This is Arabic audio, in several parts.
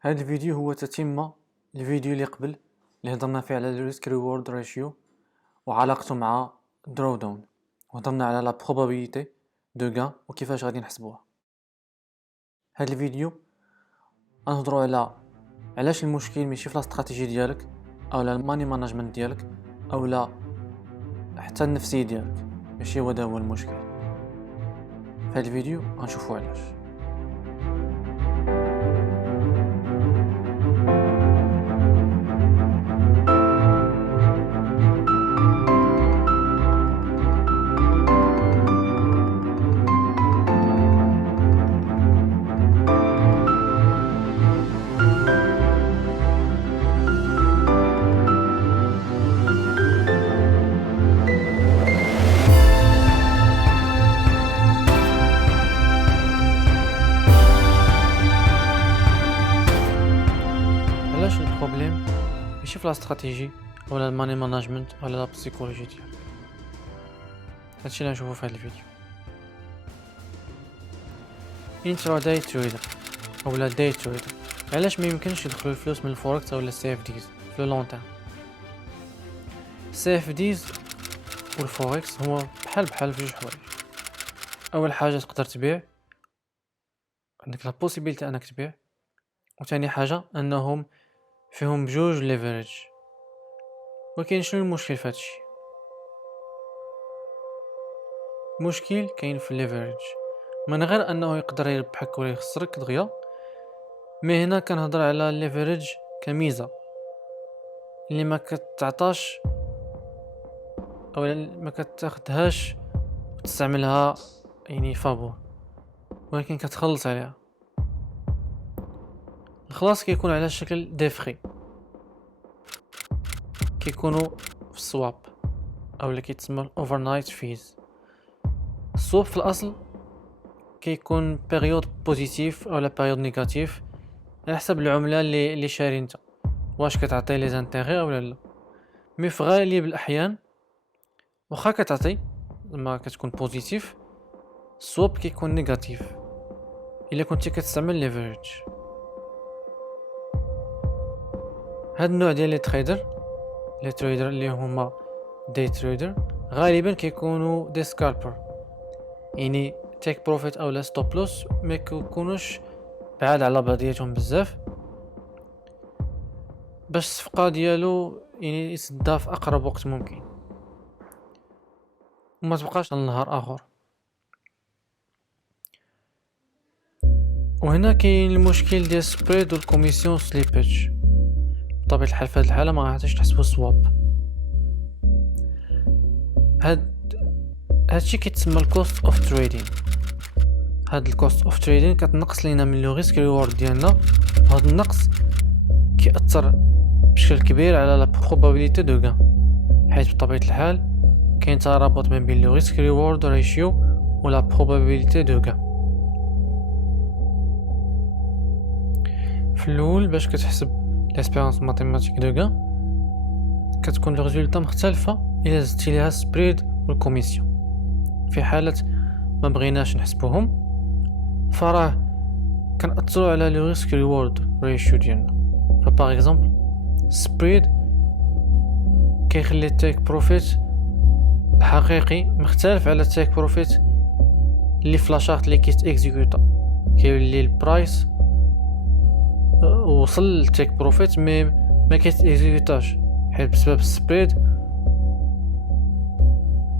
هذا الفيديو هو تتمة الفيديو اللي قبل اللي هضرنا فيه على الريسك ريورد ريشيو وعلاقته مع درو داون، وهضرنا على لا بروبابيليتي دو غان وكيفاش غادي نحسبوها. هذا الفيديو غنهضروا على علاش المشكل ماشي في لا استراتيجي ديالك او لا الماني مانجمنت ديالك او لا حتى النفسيه ديالك، ماشي هو المشكل. في هذا الفيديو غنشوفوا علاش. علاش البروبليم ماشي في لا استراتيجي ولا الماني مانجمنت ولا لا بسيكولوجي ديالك؟ هادشي اللي غنشوفو في هذا الفيديو. انترا داي تريدر اولا داي تريدر، علاش ما يمكنش يدخلوا الفلوس من الفوركس ولا السي اف ديز في لون تيرم؟ السي اف ديز والفوركس هما بحال في جوج حوايج. اول حاجه تقدر تبيع، عندك لا بوسيبيليتي انك تبيع، وثاني حاجه انهم فيهم بجوج ليفريج. ولكن شنو المشكل في هادشي؟ المشكل كاين في الليفريج، من غير انه يقدر يربحك ولا يخسرك دغيا. مي هنا كنهضر على الليفريج كميزه اللي ما كتعطاش او ما كتاخدهاش وتستعملها يعني فابور، ولكن كتخلص عليها. الخلاص كيكون على شكل ديفري، كيكونوا في السواب او اللي كيتسمى الاوفر نايت فيز. السواب في الاصل كيكون بيريود بوزيتيف او لا بيريود نيجاتيف على حسب العمله اللي شاري انت، واش كتعطي لي زانتيغي او لا. مي في غالب الاحيان واخا كتعطي ما كتكون بوزيتيف، السواب كيكون نيجاتيف الا كنتي كتستعمل ليفريج. هاد النوع ديال لي تريدر اللي هما داي تريدر غالبا كيكونوا دي سكالبر، يعني تيك بروفيت او لا ستوب لوس ما كيكونوش بعاد على بعضياتهم بزاف، باش الصفقه ديالو يعني يسدها في اقرب وقت ممكن وما تبقاش لنهار اخر. وهنا كاين المشكل ديال سبريد والكوميسيون سليبج. بطبيعه الحال في هذه الحاله ما غاديش تحسبوا سواب. هادشي كيتسمى الكوست اوف تريدين. هاد الكوست اوف تريدين كتنقص لينا من لو ريسك ريورد ديالنا. هاد النقص كيأثر بشكل كبير على لا بروبابيليتي دو غان، حيث بطبيعه الحال كاين ترابط ما بين لو ريسك ريورد ريشيو ولا بروبابيليتي دو غان. في الاول باش كتحسب ليسبيرونس ماتيماتيك دو غان كتكون لو ريزولطا مختلفه الا زدتي ليها سبريد والكوميسيون. في حاله ما بغيناش نحسبوهم فراه كنأثروا على لو ريسك ريورد ريشيو ديالنا. فباغ اكزومبل سبريد كيخلي التيك بروفيت الحقيقي مختلف على التيك بروفيت اللي فلاشارت اللي كيت اكزيكوتا. كيولي البرايس وصل للتيك بروفيت ما كيت اكزيكوتاش حيت بسبب السبريد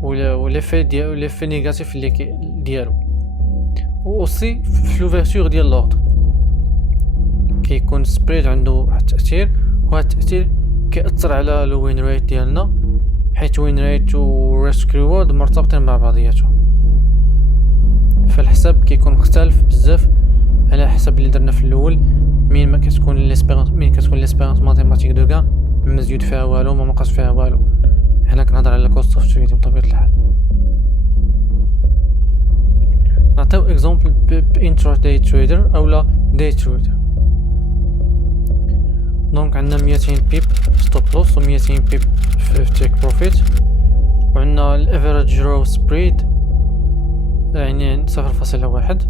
ولا في نيجاتيف اللي ديالو. واوسي في لوفيرتور ديال لوردر كيكون سبريد عنده تاثير، وهذا التاثير كيأثر على لو وين ريت ديالنا، حيت وين ريت و ريسك ريورد مرتبطين مع بعضياتهم. فالحساب كيكون مختلف بزاف على حسب اللي درنا في الاول. مين كتكون ليسبيرونس ماتيماتيك دو غان مزيود فيها والو ما نقص فيها والو. هنا كنهضر على كوست اوف تريدين بطبيعه الحال. نعطيو اكزامبل بانترا داي تريدر اولا داي تريدر. دونك عندنا 200 بيب ستوب لوس و 200 بيب في تيك بروفيت، وعندنا الافريج رو سبريد يعني 0.1،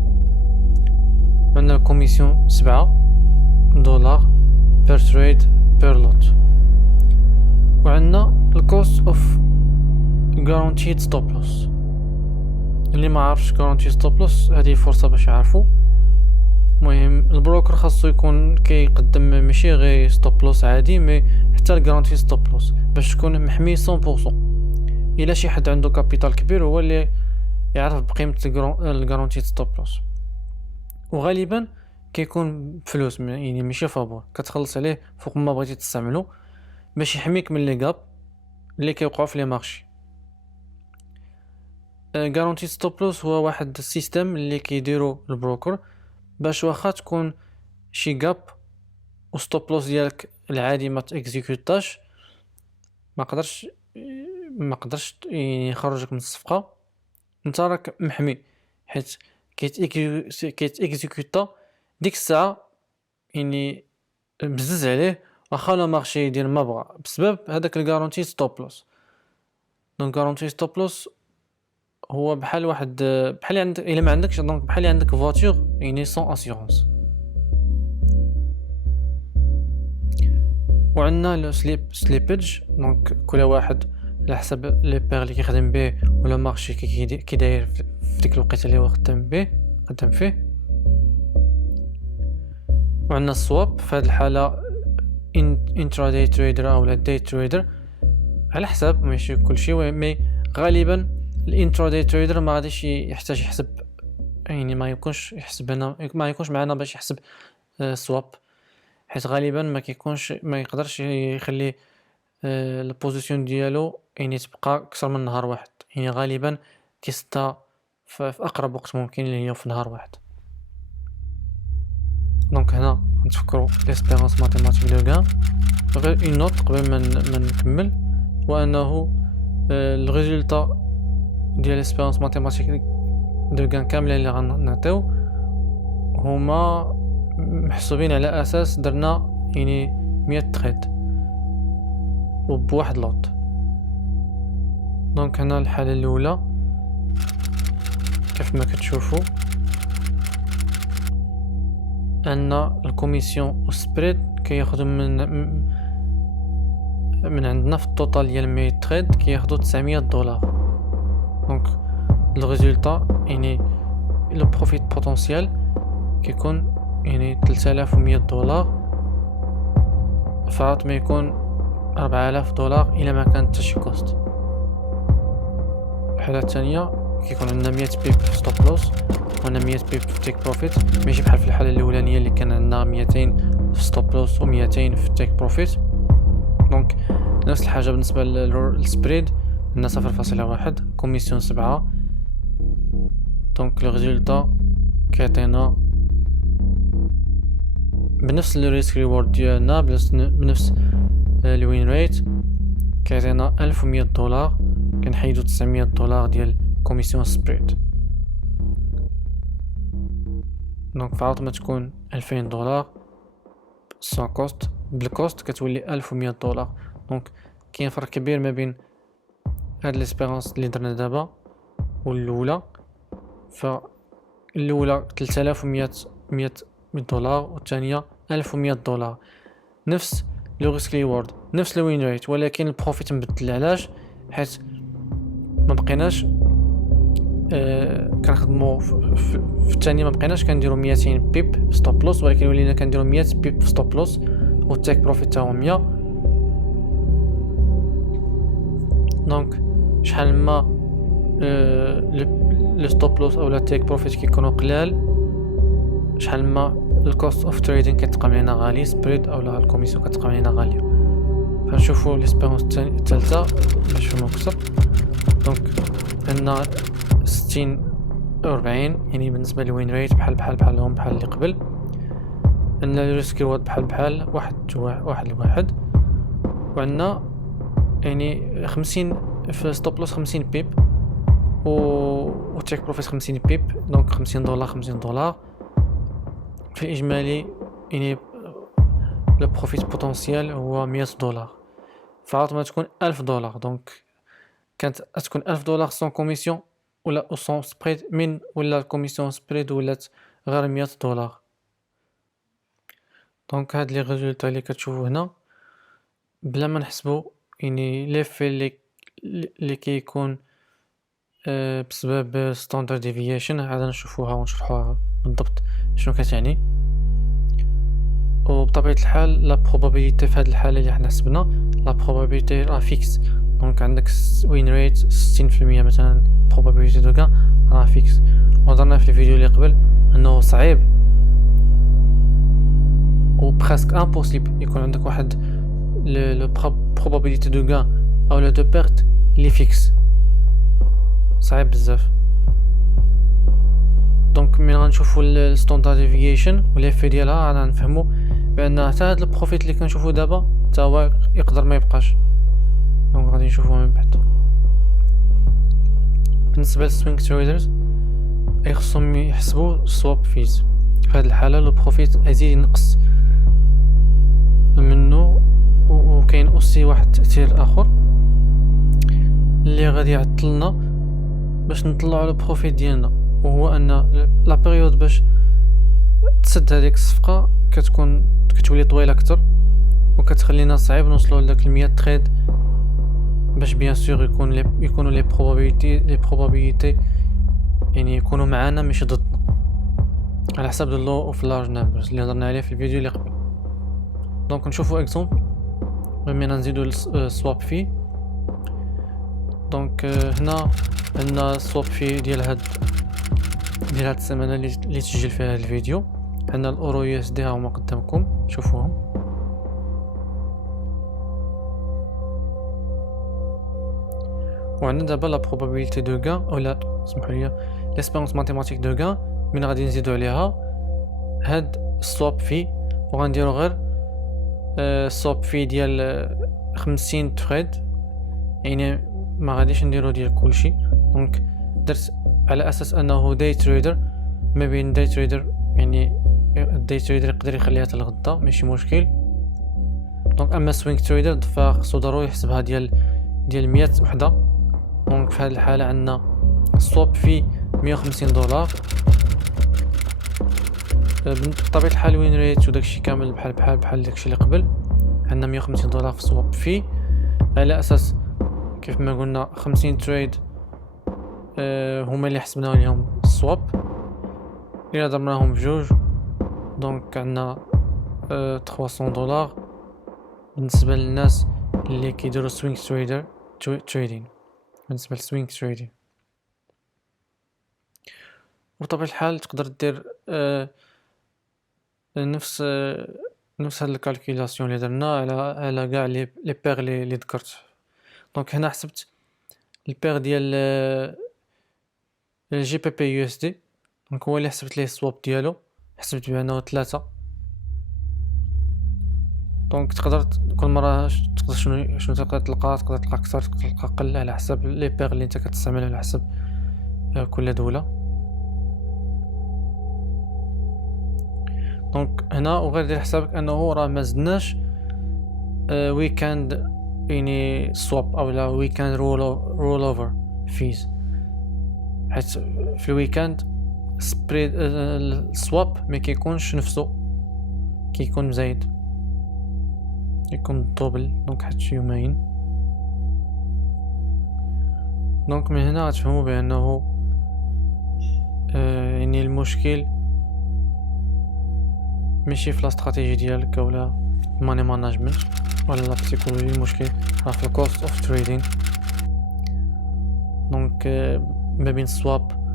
وعندنا الكوميسيون 7 دولار بير تريد بير لوت. وعندنا الكوست اوف guaranteed stop loss. اللي ما عارفش guaranteed stop loss هذه فرصة باش يعرفوا. المهم البروكر خاصو يكون كيقدم ماشي غير ستوب لوس عادي، مي حتى الغارانتي ستوب لوس باش تكون محمي 100%. الا شي حد عنده كابيتال كبير هو اللي يعرف بقيمه الغارانتي ستوب لوس، وغالبا كيكون بفلوس يعني ماشي فابور، كتخلص عليه فوق ما بغيتي تستعملو باش يحميك من لي غاب اللي كيوقعوا في لي مارشي. غارانتي ستوب لوس هو واحد السيستم اللي كيديرو البروكر باش واخا تكون شي غاب وستوب لوس ديالك العادي ما تاكزيكوتاش، ما قدرش يخرجك من الصفقه، انت راك محمي حيت كيت ديك الساعه يعني بزز عليه واخا لا مارشي يدير ما بغا بسبب هذاك الغارانتي ستوب لوس. دونك غارانتي ستوب لوس هو بحال واحد بحال عندك الا ما عندكش، دونك بحال عندك فواتور يعني سون اسيورونس. وعندنا لو سليبج، دونك كل واحد على حسب لي بير اللي كيخدم به ولا مارشي كي داير في ديك الوقيته اللي هو خدام فيه. وعندنا السواب في هذه الحاله انترا داي تريدر او داي تريدر على حسب ماشي كلشي، مي غالبا الانترا داي تريدر ما غاديش يحتاج يحسب، يعني ما يكونش يحسب هنا، ما يكونش معنا باش يحسب سواب، حيت غالبا ما يقدرش يخلي البوزيشن ديالو يعني تبقى اكثر من نهار واحد، يعني غالبا كيستا في اقرب وقت ممكن اللي هي في نهار واحد. دونك هنا نتفكروا ليسبيرونس ماتيماتيك دو غان. غير اون نوت قبل ما نكمل، هو انه الريزولطا ديال ليسبيرونس ماتيماتيك دو غان كاملين اللي غنعطيو هما محسوبين على اساس درنا يعني 100 تريد وبواحد لوط. دونك هنا الحالة الاولى كيف ما كتشوفوا عندنا الكوميسيون والسبريد كياخدو من عندنا في التوتال ديال 100 تريد كياخدو $900. دونك الريزولطا يعني لو بروفيت بوتونسيال كيكون يعني $3100 فعط ما يكون $4000 الى ما كانت حتى شي كوست. الحالة الثانية كيكون عندنا 100 بيب في ستوب لوس وعندنا 100 بيب في تيك بروفيت، ماشي بحال في الحالة الاولانية اللي كان عندنا 200 في ستوب لوس و200 في تيك بروفيت. دونك نفس الحاجة بالنسبة للسبريد عندنا 0.1 كوميسيون 7. دونك لو ريزولطا كيعطينا بنفس الريسك ريورد ديالنا بنفس الوين ريت كيعطينا $1100، كنحيدو $900 ديال كوميسيون سبريد. دونك فعوض ما تكون $2000 سون كوست، بالكوست كتولي $1100. دونك كاين فرق كبير ما بين هاد ليسبيرونس اللي درنا دابا والاولى. فالاولى $3100 والثانيه $1100، نفس لو ريسك ريورد نفس الوين ريت، ولكن البروفيت مبدل. علاش؟ حيت ما بقيناش كنخدموا في الثانيه، ما بقيناش كنديروا 200 بيب ستوب لوس، ولكن ولينا كنديروا 100 بيب ستوب لوس والتيك بروفيت تاعو 100. دونك شحال ما لو ستوب لوس او لا تيك بروفيت كيكونوا قلال، شحال ما الكوست اوف تريدين كتقام لينا غالي، سبريد او لا الكوميسيون كتقام لينا غاليه. فنشوفوا ليسبيرونس الثالثه باش نفهموا اكثر. دونك عندنا 60-40 يعني بالنسبه للوين ريت بحالهم بحال اللي قبل. عندنا الريسك ريورد بحال واحد لواحد، وعندنا يعني 50 في ستوب لوس 50 بيب و تيك بروفيت 50 بيب، دونك $50 في الاجمالي. يعني لو بروفيت بوتونسيال هو $100، فعاد ما تكون $1000. دونك كانت تكون $1000 سون كوميسيون ولا سون سبريد، من ولا الكوميسيون سبريد ولات غير $100. دونك هاد لي ريزولطا اللي كتشوفو هنا بلا ما نحسبو يعني ليفي اللي كيكون بسبب ستاندرد ديفييشن عاد نشوفوها ونشرحوها بالضبط شنو كتعني. وبطبيعة الحال لا بروبابيليتي في هاد الحالة اللي حنا حسبنا لا بروبابيليتي راه فيكس، دونك عندك وين ريت 60% مثلا بروبابيليتي دو كان راه فيكس. وهضرنا في الفيديو اللي قبل انه صعيب و بريسك امبوسيبل يكون عندك واحد لو probabilité de gain او لا دو بيرت لي فيكس، صعيب بزاف. دونك ملي غنشوفو الستاندرد ديفييشن ولا في ديالها رانا نفهمو بان حتى هاد البروفيت اللي كنشوفو دابا حتى هو يقدر ما يبقاش، دونك غادي نشوفوه من بعد. بالنسبه للسوينغ تريدرز اي خصهم يحسبوا سواب فيز. في هاد الحاله لو بروفيت ازيد ينقص منه، وكاين اوسي واحد التأثير اخر اللي غادي يعطلنا باش نطلعوا لو بروفيت ديالنا، وهو ان لا بيريود باش تسد هذيك الصفقه كتولي طويله اكثر، وكتخلينا صعيب نوصلوا لداك 100 تريد باش بيان سور يكونوا لي بروبابيليتي يعني يكونوا معنا ماشي ضدنا، على حسب لو اوف لارج نمبرز اللي هضرنا عليه في الفيديو اللي قبل. دونك نشوفوا اكزومبل بما نزيدوا السواب في. دونك هنا عندنا السواب في ديال هاد السمانه اللي تسجل فيها هاد الفيديو. عندنا الاورو يو اس دي هما قدامكم شوفوهم. وعندنا دابا لا probabilité de gain اولا سمحوا لي l'espérance mathématique de gain من غادي نزيدو عليها هاد السواب في، وغنديرو غير السواب في ديال 50 تريد، يعني ما غاديش نديرو ديال كلشي. دونك درت على اساس انه داي تريدر، ما بين داي تريدر يعني الداي تريدر يقدر يخليها حتى الغدا ماشي مشكل. دونك اما سوينغ تريدر فخصو ضروري يحسبها ديال 100 وحده. دونك في هذه الحاله عندنا السواب في $150. بطبيعه الحال وين ريت وداكشي كامل بحال داكشي اللي قبل. عندنا $150 في السواب في، على اساس كيف ما قلنا 50 تريد هما اللي حسبنا لهم السواب. الى ضربناهم بجوج دونك عندنا $300 بالنسبه للناس اللي كيديروا سوينغ تريدين. بالنسبه للسوينغ تريدين بطبيعه الحال تقدر دير نفس هاد الكالكولاسيون اللي درنا على كاع لي بير اللي ذكرت. دونك هنا حسبت البير ديال الجي بي بي يو اس دي، دونك هو اللي حسبت ليه السواب ديالو، حسبت بانه 3. دونك تقدر كل مره تقدر شنو تقدر تلقى اكثر تقدر تلقى اقل على حسب لي بير اللي انت كتستعمل، على حسب كل دوله. دونك هنا وغير دير حسابك انه راه ما زدناش ويكاند يعني سواب او لا ويكاند رول اوفر فيز، حيت في الويكاند سبريد السواب ما كيكونش نفسه، كيكون مزايد، يكون دوبل. دونك حتى يومين. دونك من هنا غتفهموا بانه يعني المشكل ماشي في لا استراتيجي ديالك اولا ماني ماناجمنت ولا لا بسيكولوجي، المشكل راه في الكوست اوف تريدين. دونك ما بين السواب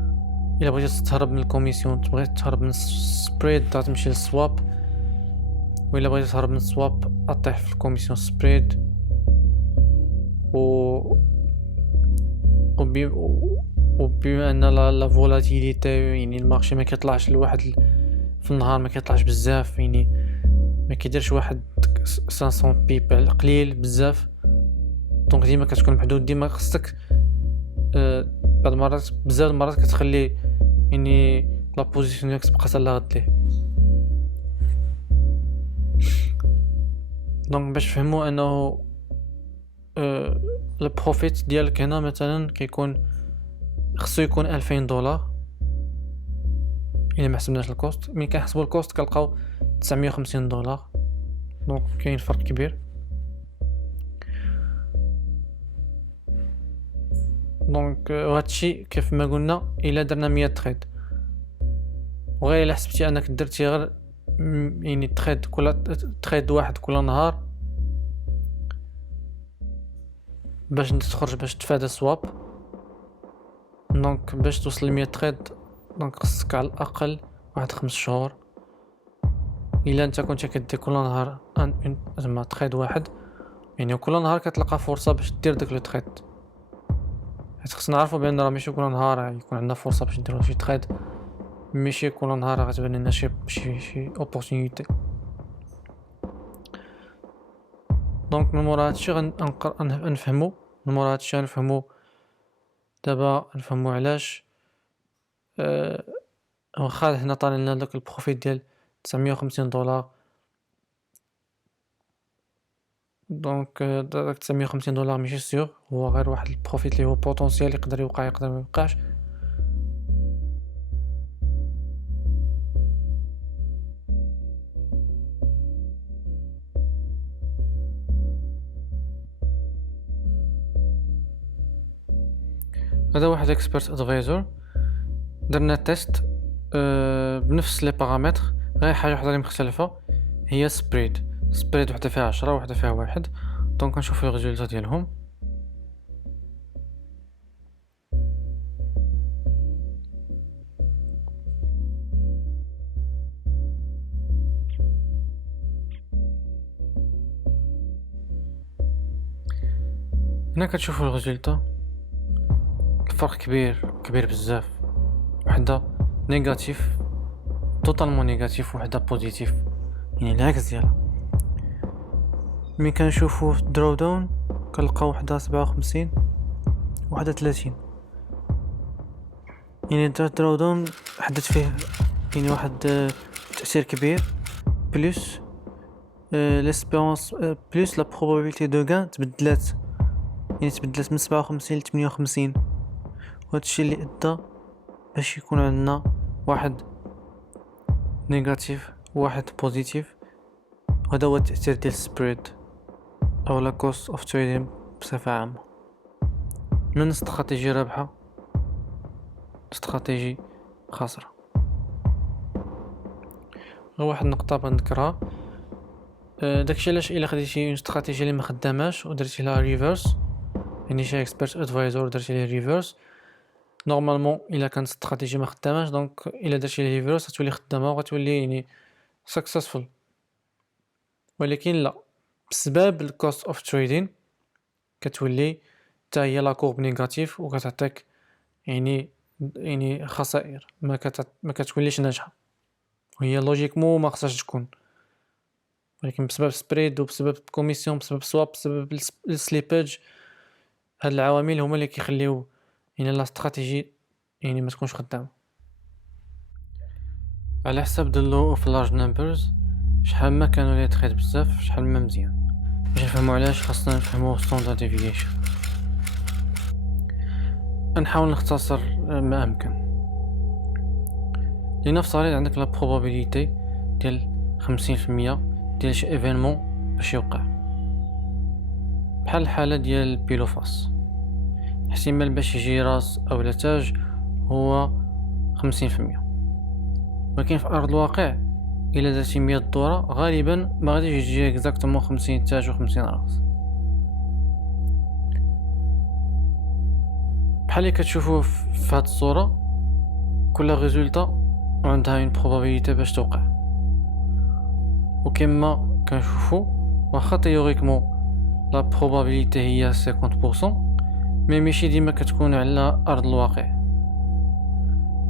الا بغيتي تهرب من الكوميسيون، تبغي تهرب من السبريد تمشي للسواب، وإلا بغيتي تهرب من السواب اطيح في الكوميسيون سبريد. وبما ان لا فولاتيليتي يعني المارشي ما كيطلعش لواحد في النهار، ما كيطلعش بزاف، يعني ما كيديرش واحد 500 بيب قليل بزاف. دونك ديما كتكون محدود، ديما خصك بعض المرات بزاف المرات كتخلي يعني لا بوزيشن ديالك تبقى حتى لغد ليه. دونك باش فهموا انه البروفيت ديالك هنا مثلا كيكون خصو يكون $2000 الا ما حسبناش الكوست. ملي كنحسبوا الكوست كنلقاو $950. دونك كاين فرق كبير. دونك وهادشي كيف ما قلنا الا درنا 100 تريد، وغير الا حسبتي انك درتي غير يعني تريد كل تريد واحد كل نهار باش تخرج باش تفادى سواب، دونك باش توصل ل 100 تريد دونك خصك على الاقل واحد 5 شهور. الا انت كنت كدير كل نهار زعما تريد واحد، يعني كل نهار كتلقى فرصه باش دير داك لو تريد. حيت خصنا نعرفوا بان راه ماشي كل نهار يكون عندنا فرصه باش نديرو شي تريد، ماشي كل نهار غتبان لنا شي اوبورتونيتي. دونك من مورا هادشي غنفهمو من مورا هادشي غنفهمو دابا نفهمو علاش واخا هنا طالع لنا داك البروفيت ديال $950. دونك داك $950 ماشي سيغ، هو غير واحد البروفيت اللي هو بوتونسيال، يقدر يوقع يقدر ما يوقعش. هذا واحد اكسبرت ادفايزر درنا تيست بنفس لي بارامتر، غير حاجه وحده اللي مختلفه هي سبريد وحده فيها 10 وحده فيها 1. دونك نشوفوا الريزولتا ديالهم. هنا كتشوفوا الريزولتا، الفرق كبير بزاف. وحده نيجاتيف توتالمون نيجاتيف، وحده بوزيتيف يعني العكس ديالها. ملي كنشوفوا في درو داون كنلقاو وحده 57 وحده 30، يعني درو داون حدث فيه يعني واحد تأثير كبير. بلس ليسبيرونس بلس لا بروبابيليتي دو غان تبدلات، يعني تبدلت من 57 ل 58. وهادشي اللي ادى باش يكون عندنا واحد نيجاتيف وواحد بوزيتيف. هذا هو التأثير ديال السبريد او لا كوست اوف تريدين بصفة عامة. من استراتيجي رابحة استراتيجي خاسرة. غير واحد النقطة بنذكرها، داكشي علاش الا خديتي اون استراتيجي اللي ما خداماش ودرتي لها ريفيرس، يعني شي اكسبرت ادفايزر درتي ليه ريفيرس، نورمالمون الا كانت استراتيجي ما خداماش دونك الا درتي ليه ريفيرس غتولي خدامه وغتولي يعني سكسسفول. ولكن لا، بسبب الكوست اوف تريدين كتولي حتى هي لا كورب نيجاتيف وكتعطيك يعني خسائر ما كتوليش ناجحه، وهي لوجيكمون ما خصهاش تكون. ولكن بسبب سبريد وبسبب كوميسيون بسبب سواب بسبب السليباج، هاد العوامل هما اللي كيخليو يعني لا استراتيجي يعني ما تكونش خدامه. على حسب دلو اوف لارج نمبرز شحال ما كانوا لي تريد بزاف شحال ما مزيان. باش نفهموا علاش خاصنا نفهموا ستاندرد ديفييشن. نحاول نختصر ما امكن. لنفترض عندك لا بروبابيليتي ديال 50% ديال شي ايفينمون باش يوقع، بحال الحاله ديال بيلوفاس. احتمال باش يجي راس او لا تاج هو 50%، ولكن في ارض الواقع الا درتي 100 دوره غالبا ما غاديش يجي اكزاكتومون 50 تاج و 50 راس. بحال اللي كتشوفوا في هاد الصوره، كل ريزولتا عندها اون بروبابيليتي باش توقع، وكما كنشوفوا واخا تيوريكمون لا بروبابيليتي هي 50%، مي ماشي ديما كتكون على ارض الواقع.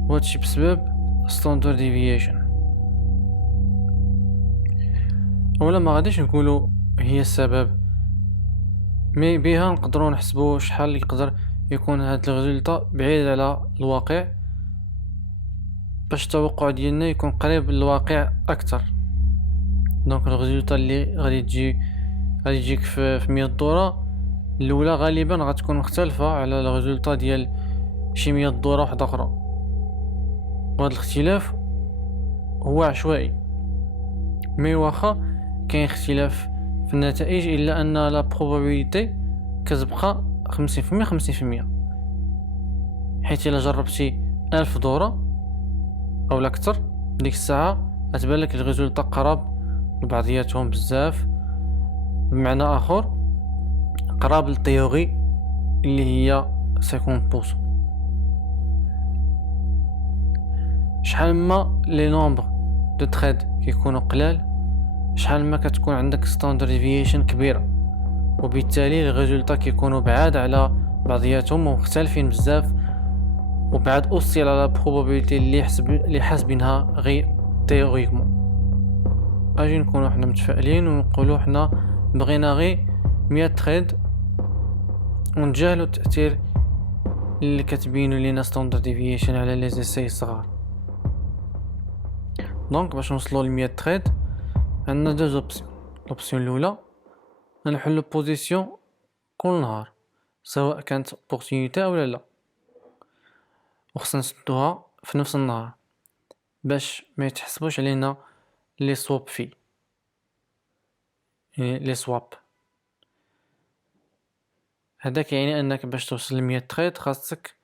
وهادشي بسبب ستاندرد ديفييشن. اولا ما غاديش نقولوا هي السبب، مي بها نقدروا نحسبوا شحال يقدر يكون هاد الريزولتا بعيد على الواقع باش التوقع ديالنا يكون قريب للواقع اكثر. دونك الريزولتا اللي غادي تجيك في 100 دوره الاولى غالبا غتكون مختلفه على الريزولتا ديال شي 100 دوره واحده اخرى، وهذا الاختلاف هو عشوائي. مي واخا كاين اختلاف في النتائج الا ان لا بروبابيليتي كتبقى 50% 50%. حيت الا جربتي 1000 دورة او اكثر ديك الساعه غتبان لك الريزولطا قراب لبعضياتهم بزاف. بمعنى اخر قراب للتيوري اللي هي 50%. شحال ما لي نومبر دو تريد كيكونوا قلال شحال ما كتكون عندك ستاندرد ديفييشن كبيره، وبالتالي الريزولطا كيكونوا بعاد على بعضياتهم ومختلفين بزاف، وبعد اوصي على لا بروبابيليتي اللي حاسبينها غير تيوريكمون. اجي نكونوا حنا متفائلين ونقولوا حنا بغينا غير 100 تريد ونتجاهلوا التاثير اللي كتبينوا لينا ستاندرد ديفييشن على لي زيساي الصغار. دونك باش نوصلوا ل 100 تريد عندنا دوز اوبسيون. الاوبسيون الاولى نحلوا بوزيسيون كل نهار سواء كانت اوبورتونيتي ولا لا، وخصنا نسدوها في نفس النهار باش ما يتحسبوش علينا لي سواب في، يعني لي سواب. هذاك يعني انك باش توصل ل 100 تريد خاصك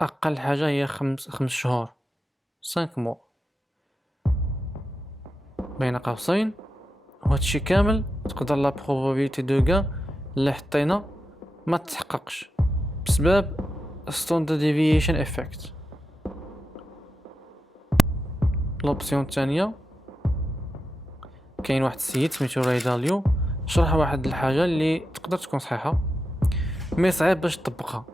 اقل حاجه هي 5 شهور 5 مو بين قوسين. وهادشي كامل تقدر لا بروبابيليتي دو غان اللي حطينا ما تحققش بسبب ستاندرد ديفييشن افكت. لوبسيون الثانيه كاين واحد السيد سميتو راي داليو شرح واحد الحاجه اللي تقدر تكون صحيحه مي صعيب باش تطبقها.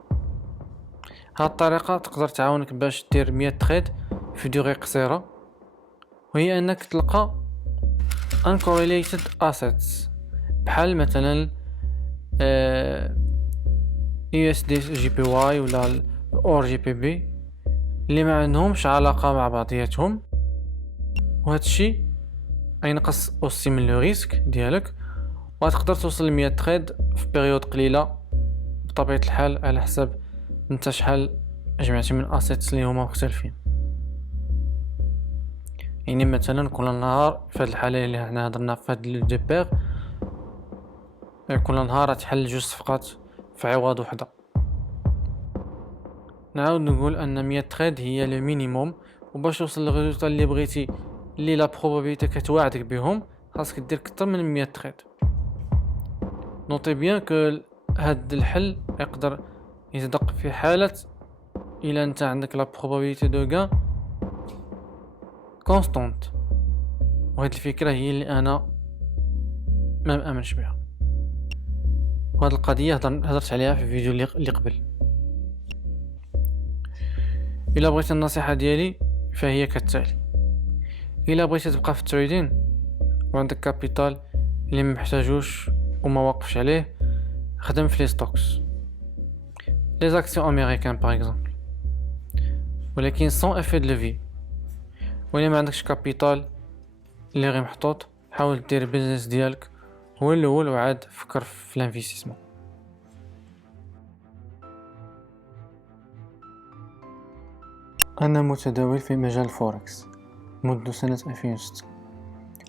هاد الطريقه تقدر تعاونك باش دير 100 تريد في دوري قصيره، وهي انك تلقى uncorrelated assets بحال مثلا USD GPY ولا اور جي بي بي اللي ما عندهمش علاقه مع بعضياتهم، وهذا الشيء ينقص اوسي من لو ريسك ديالك، وتقدر توصل ل 100 تريد في بيريود قليله بطبيعه الحال على حسب انت شحال جمعتي من اسيتس اللي هما مختلفين. يعني مثلا كل نهار في هذه الحاله اللي حنا هضرنا في هذا لو ديبير كل نهار تحل جوج صفقات في عوض وحده. نعاود نقول ان 100 تريد هي لو مينيموم، وباش توصل للريزولطا اللي بغيتي اللي لا بروبابيليتي كتوعدك بهم خاصك دير اكثر من 100 تريد. نوتي بيان كو هاد الحل يقدر يصدق في حاله الا انت عندك لا بروبابيليتي دو غان كونستانت، وهاد الفكره هي اللي انا ما مامنش بها. وهاد القضيه هضرت عليها في الفيديو اللي قبل. الا بغيتي النصيحه ديالي فهي كالتالي: الا بغيتي تبقى في التريدين وعندك كابيتال اللي ما محتاجوش وما واقفش عليه، خدم في لي ستوكس لي زاكسيون امريكان باغ اكزومبل، ولكن سون افي دو ليفي. ولا ما عندكش كابيتال اللي غير محطوط، حاول دير بيزنس ديالك هو الاول وعاد فكر في الانفستيسمون. انا متداول في مجال فوركس منذ سنة 2006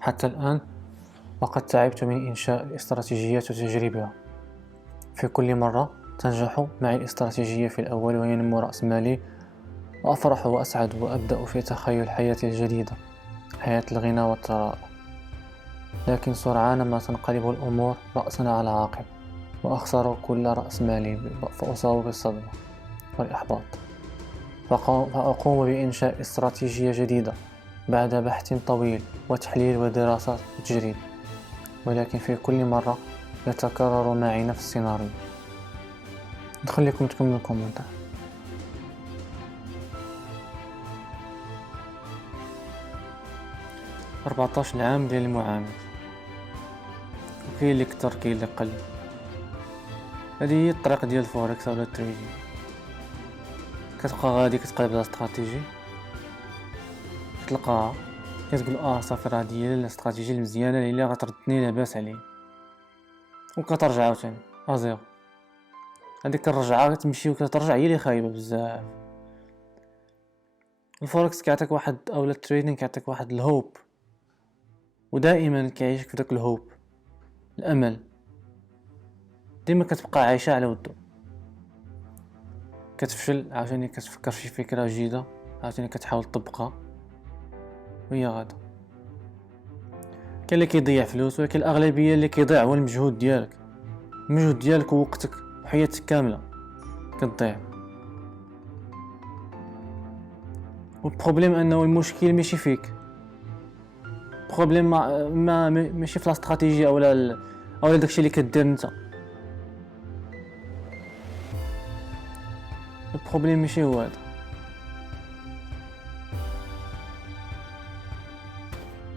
حتى الآن، وقد تعبت من إنشاء الاستراتيجيات وتجريبها. في كل مرة تنجح معي الاستراتيجية في الأول وينمو رأس مالي، وأفرح وأسعد وأبدأ في تخيل حياتي الجديدة، حياة الغنى والثراء. لكن سرعان ما تنقلب الأمور رأسا على عقب، وأخسر كل رأس مالي، فأصاب بالصدمة والإحباط. فأقوم بإنشاء استراتيجية جديدة بعد بحث طويل وتحليل ودراسة وتجريب، ولكن في كل مرة يتكرر معي نفس السيناريو. نخليكم تكملوا الكومنتار. « 14 عام ديال المعامل، وكاين اللي كتر كاين اللي قل. هذه هي الطريق ديال الفوركس ولا التريدين. كتبقى غادي كتقلب على استراتيجي كتلقاها كتقول صافي راه هذه هي الاستراتيجيه المزيانه اللي غتردني لاباس عليه، وكترجع عاوتاني زيرو. هذيك الرجعه كتمشي وكترجع هي اللي خايبه بزاف. الفوركس كيعطيك واحد اولا التريدين كيعطيك واحد الهوب ودائما كيعيشك في داك الهوب، الامل، ديما كتبقى عايشه على ودو. كتفشل عاوتاني كتفكر في فكره جديده، عاوتاني كتحاول تطبقها وهي غادا. كاين اللي كيضيع فلوس، ولكن الاغلبيه اللي كيضيع هو المجهود ديالك، المجهود ديالك ووقتك وحياتك كامله كتضيع. والبروبليم انه المشكل ماشي فيك، البروبليم ماشي في الاستراتيجيه اولا داكشي اللي كدير انت. البروبليم ماشي هو هذا.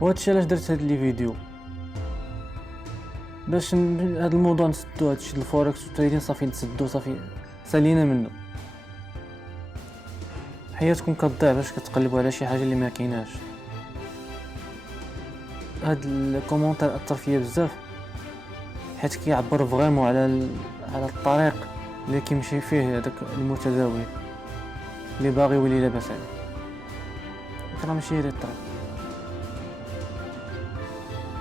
وهادشي علاش درت هاد لي فيديو، باش هاد الموضوع نسدو هادشي ديال الفوركس والتريدين صافي نسدو، صافي سالينا منه. حياتكم كتضيع باش كتقلبوا على شي حاجه اللي ما كايناش. هاد الكومونتير اثر فيا بزاف، حيت كيعبر فريمون على الطريق اللي كيمشي فيه هذاك المتداول اللي باغي يولي لاباس عليه. راه ماشي هذا الطريق.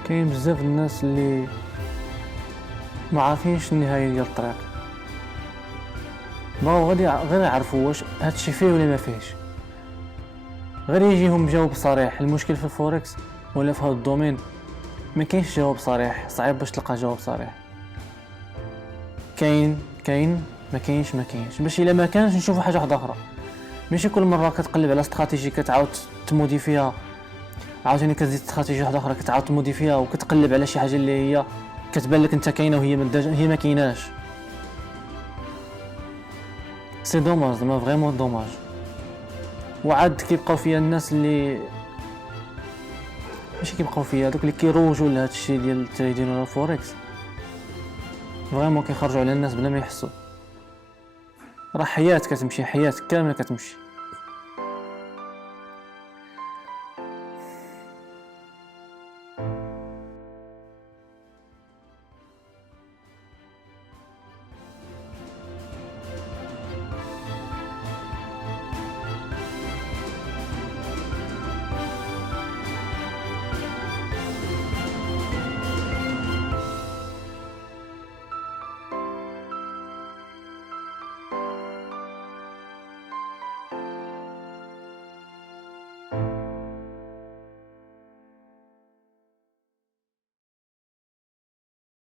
كاين بزاف الناس اللي ما عارفينش النهايه ديال الطريق، بغاو غير يعرفوا واش هادشي فيه ولا ما فيهش، غير يجيهم جواب صريح. المشكل في الفوركس ولا في هذا الدومين ما كاينش جواب صريح، صعيب باش تلقى جواب صريح. كاين ما كاينش باش الا ما كانش نشوفوا حاجه واحده اخرى. ماشي كل مره كتقلب على استراتيجي كتعاود تموديفيها، عاوتاني كتزيد استراتيجي واحده اخرى كتعاود تموديفيها، وكتقلب على شي حاجه اللي هي كتبان لك انت كاينه وهي ما كايناش. سي دوماج، زعما فريمون دوماج. وعاد كيبقاو فيا الناس اللي ماشي كيبقاو فيا، هذوك اللي كيروجوا لهذا الشيء ديال التريدين ولا الفوركس، فريمون كيخرجوا على الناس بلا ما يحسوا. راه حياه كتمشي، حياه كامله كتمشي.